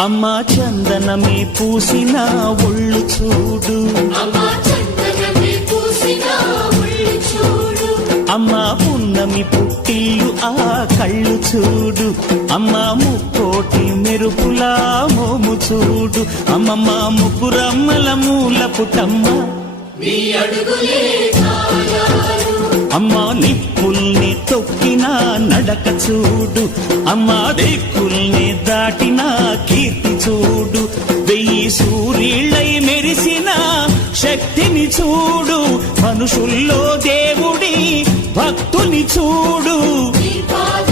అమ్మా చందనమే పూసిన ఒళ్ళు చూడు, అమ్మా పున్నమి పుట్టిల్లు ఆ కళ్ళు చూడు, అమ్మా ముక్కోటి మెరుపులా మోము చూడు, అమ్మమ్మ ముగ్గురమ్మల మూల పుటమ్మ అమ్మా నిప్పుల్ని తొక్కిన నడక చూడు, అమ్మా దిక్కుల్ని దాటిన కీర్తి చూడు, 1000 సూర్యుళ్ళై మెరిసిన శక్తిని చూడు, మనుషుల్లో దేవుడి భక్తుని చూడు.